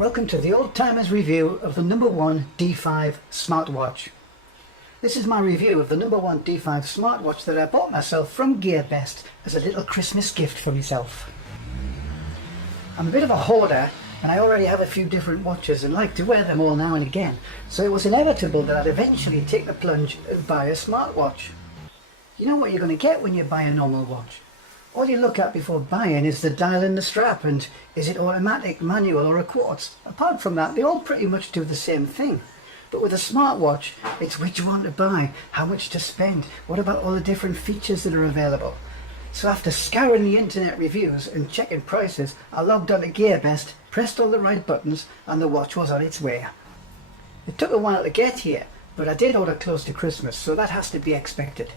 Welcome to the Old Timers review of the #1 D5 Smartwatch. This is my review of the #1 D5 Smartwatch that I bought myself from GearBest as a little Christmas gift for myself. I'm a bit of a hoarder and I already have a few different watches and like to wear them all now and again, so it was inevitable that I'd eventually take the plunge and buy a smartwatch. You know what you're going to get when you buy a normal watch. All you look at before buying is the dial and the strap, and is it automatic, manual or a quartz. Apart from that, they all pretty much do the same thing. But with a smartwatch, it's which one to buy, how much to spend, what about all the different features that are available. So after scouring the internet reviews and checking prices, I logged on to GearBest, pressed all the right buttons, and the watch was on its way. It took a while to get here, but I did order close to Christmas, so that has to be expected.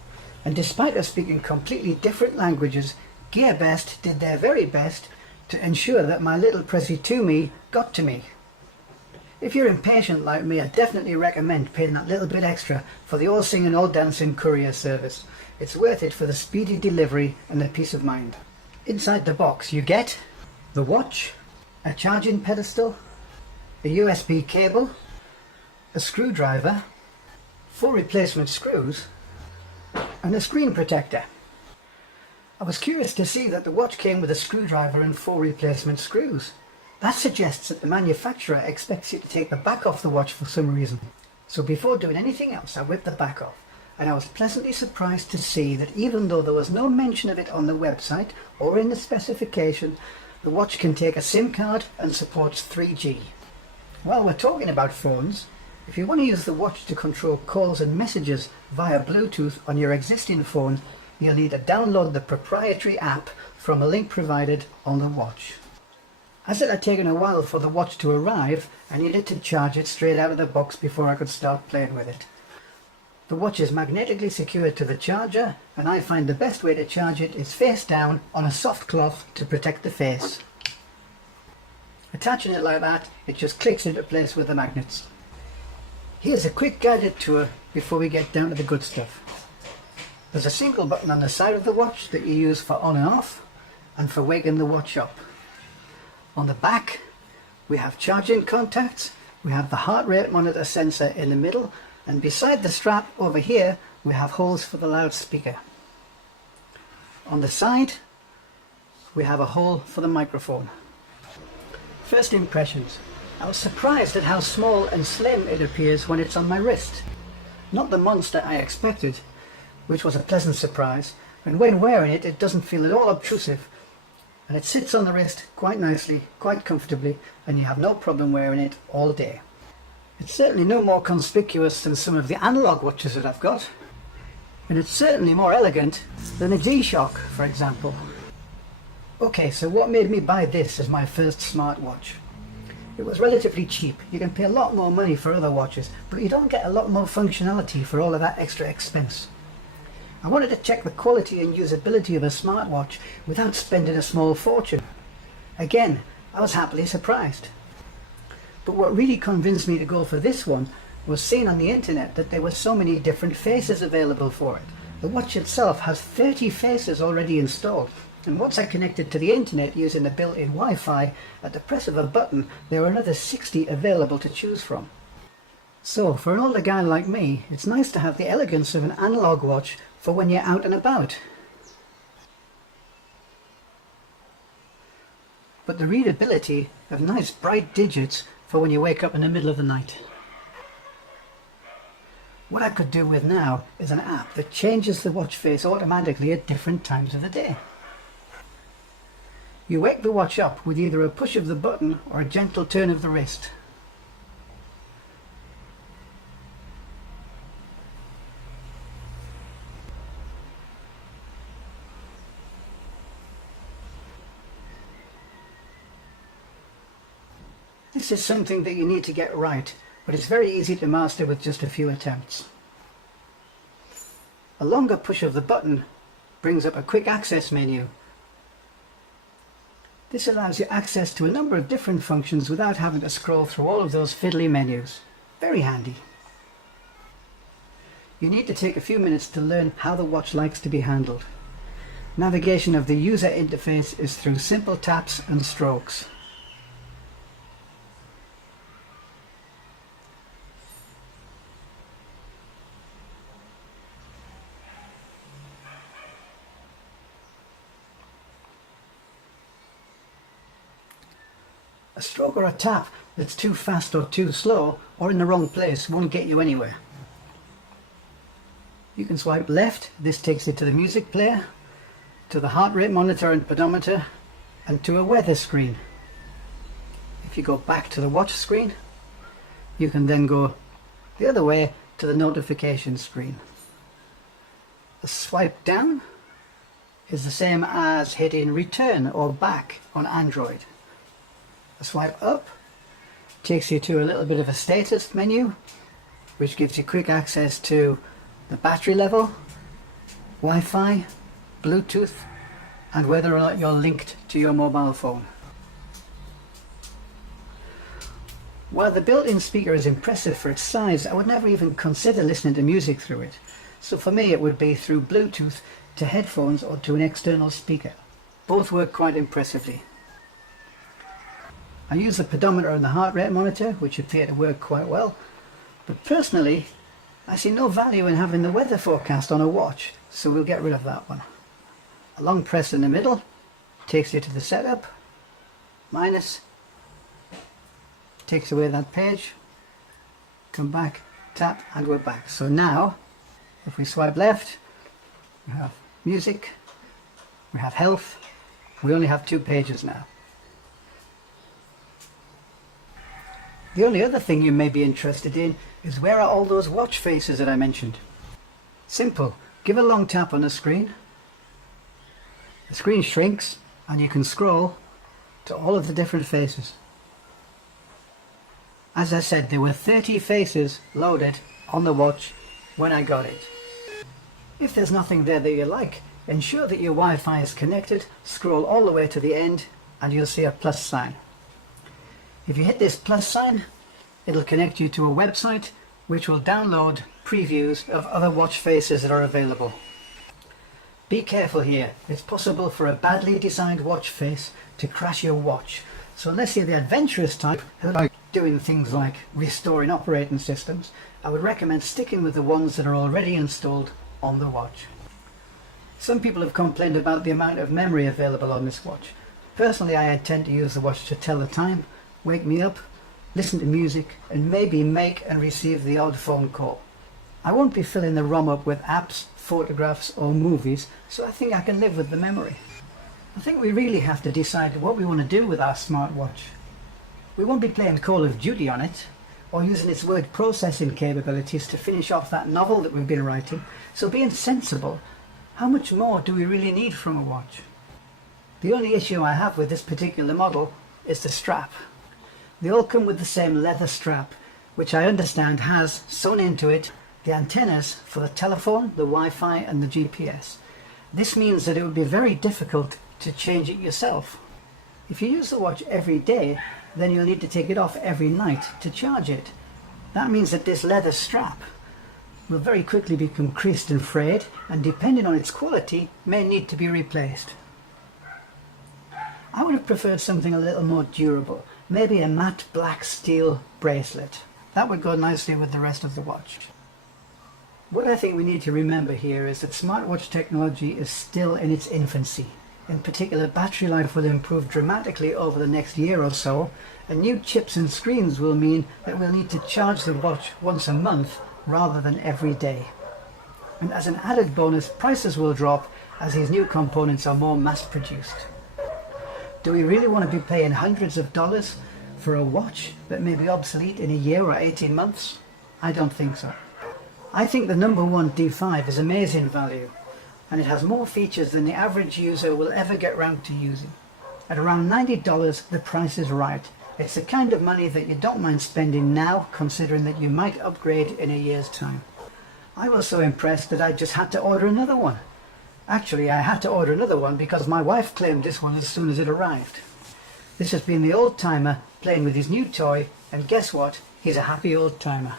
And despite us speaking completely different languages, GearBest did their very best to ensure that my little Prezi to me got to me. If you're impatient like me, I definitely recommend paying that little bit extra for the all singing all dancing courier service. It's worth it for the speedy delivery and the peace of mind. Inside the box you get the watch, a charging pedestal, a USB cable, a screwdriver, 4 replacement screws, and a screen protector. I was curious to see that the watch came with a screwdriver and 4 replacement screws. That suggests that the manufacturer expects you to take the back off the watch for some reason. So before doing anything else, I whipped the back off, and I was pleasantly surprised to see that even though there was no mention of it on the website or in the specification, the watch can take a SIM card and supports 3G. While we're talking about phones, if you want to use the watch to control calls and messages via Bluetooth on your existing phone, you'll need to download the proprietary app from a link provided on the watch. As it had taken a while for the watch to arrive, I needed to charge it straight out of the box before I could start playing with it. The watch is magnetically secured to the charger, and I find the best way to charge it is face down on a soft cloth to protect the face. Attaching it like that, it just clicks into place with the magnets. Here's a quick guided tour before we get down to the good stuff. There's a single button on the side of the watch that you use for on and off and for waking the watch up. On the back we have charging contacts, we have the heart rate monitor sensor in the middle, and beside the strap over here we have holes for the loudspeaker. On the side we have a hole for the microphone. First impressions. I was surprised at how small and slim it appears when it's on my wrist. Not the monster I expected, which was a pleasant surprise, and when wearing it, it doesn't feel at all obtrusive, and it sits on the wrist quite nicely, quite comfortably, and you have no problem wearing it all day. It's certainly no more conspicuous than some of the analog watches that I've got, and it's certainly more elegant than a G-Shock, for example. Okay, so what made me buy this as my first smartwatch? It was relatively cheap. You can pay a lot more money for other watches, but you don't get a lot more functionality for all of that extra expense. I wanted to check the quality and usability of a smartwatch without spending a small fortune. Again, I was happily surprised. But what really convinced me to go for this one was seeing on the internet that there were so many different faces available for it. The watch itself has 30 faces already installed, and once I connected to the internet using the built-in Wi-Fi, at the press of a button there were another 60 available to choose from. So for an older guy like me, it's nice to have the elegance of an analog watch for when you're out and about. But the readability of nice bright digits for when you wake up in the middle of the night. What I could do with now is an app that changes the watch face automatically at different times of the day. You wake the watch up with either a push of the button or a gentle turn of the wrist. This is something that you need to get right, but it's very easy to master with just a few attempts. A longer push of the button brings up a quick access menu. This allows you access to a number of different functions without having to scroll through all of those fiddly menus. Very handy. You need to take a few minutes to learn how the watch likes to be handled. Navigation of the user interface is through simple taps and strokes. stroke or a tap that's too fast or too slow or in the wrong place won't get you anywhere. You can swipe left. This takes you to the music player, to the heart rate monitor and pedometer, and to a weather screen. If you go back to the watch screen, you can then go the other way to the notification screen. The swipe down is the same as hitting return or back on Android. The swipe up takes you to a little bit of a status menu, which gives you quick access to the battery level, Wi-Fi, Bluetooth, and whether or not you're linked to your mobile phone. While the built-in speaker is impressive for its size, I would never even consider listening to music through it. So for me it would be through Bluetooth to headphones or to an external speaker. Both work quite impressively. I use the pedometer and the heart rate monitor, which appear to work quite well, but personally I see no value in having the weather forecast on a watch, so we'll get rid of that one. A long press in the middle takes you to the setup, minus, takes away that page, come back, tap, and we're back. So now if we swipe left, we have music, we have health, we only have 2 pages now. The only other thing you may be interested in is where are all those watch faces that I mentioned. Simple, give a long tap on the screen shrinks and you can scroll to all of the different faces. As I said, there were 30 faces loaded on the watch when I got it. If there's nothing there that you like, ensure that your Wi-Fi is connected, scroll all the way to the end and you'll see a plus sign. If you hit this plus sign, it'll connect you to a website which will download previews of other watch faces that are available. Be careful here, it's possible for a badly designed watch face to crash your watch. So unless you're the adventurous type who like doing things like restoring operating systems, I would recommend sticking with the ones that are already installed on the watch. Some people have complained about the amount of memory available on this watch. Personally, I intend to use the watch to tell the time, wake me up, listen to music, and maybe make and receive the odd phone call. I won't be filling the ROM up with apps, photographs or movies, so I think I can live with the memory. I think we really have to decide what we want to do with our smartwatch. We won't be playing Call of Duty on it, or using its word processing capabilities to finish off that novel that we've been writing, so being sensible, how much more do we really need from a watch? The only issue I have with this particular model is the strap. They all come with the same leather strap, which I understand has sewn into it the antennas for the telephone, the Wi-Fi and the GPS. This means that it would be very difficult to change it yourself. If you use the watch every day, then you'll need to take it off every night to charge it. That means that this leather strap will very quickly become creased and frayed, and depending on its quality, may need to be replaced. I would have preferred something a little more durable, maybe a matte black steel bracelet. That would go nicely with the rest of the watch. What I think we need to remember here is that smartwatch technology is still in its infancy. In particular, battery life will improve dramatically over the next year or so, and new chips and screens will mean that we'll need to charge the watch once a month rather than every day. And as an added bonus, prices will drop as these new components are more mass-produced. Do we really want to be paying hundreds of dollars for a watch that may be obsolete in a year or 18 months? I don't think so. I think the number one D5 is amazing value, and it has more features than the average user will ever get round to using. At around $90, the price is right. It's the kind of money that you don't mind spending now, considering that you might upgrade in a year's time. I was so impressed that I just had to order another one. Actually, I had to order another one because my wife claimed this one as soon as it arrived. This has been the old timer playing with his new toy, and guess what? He's a happy old timer.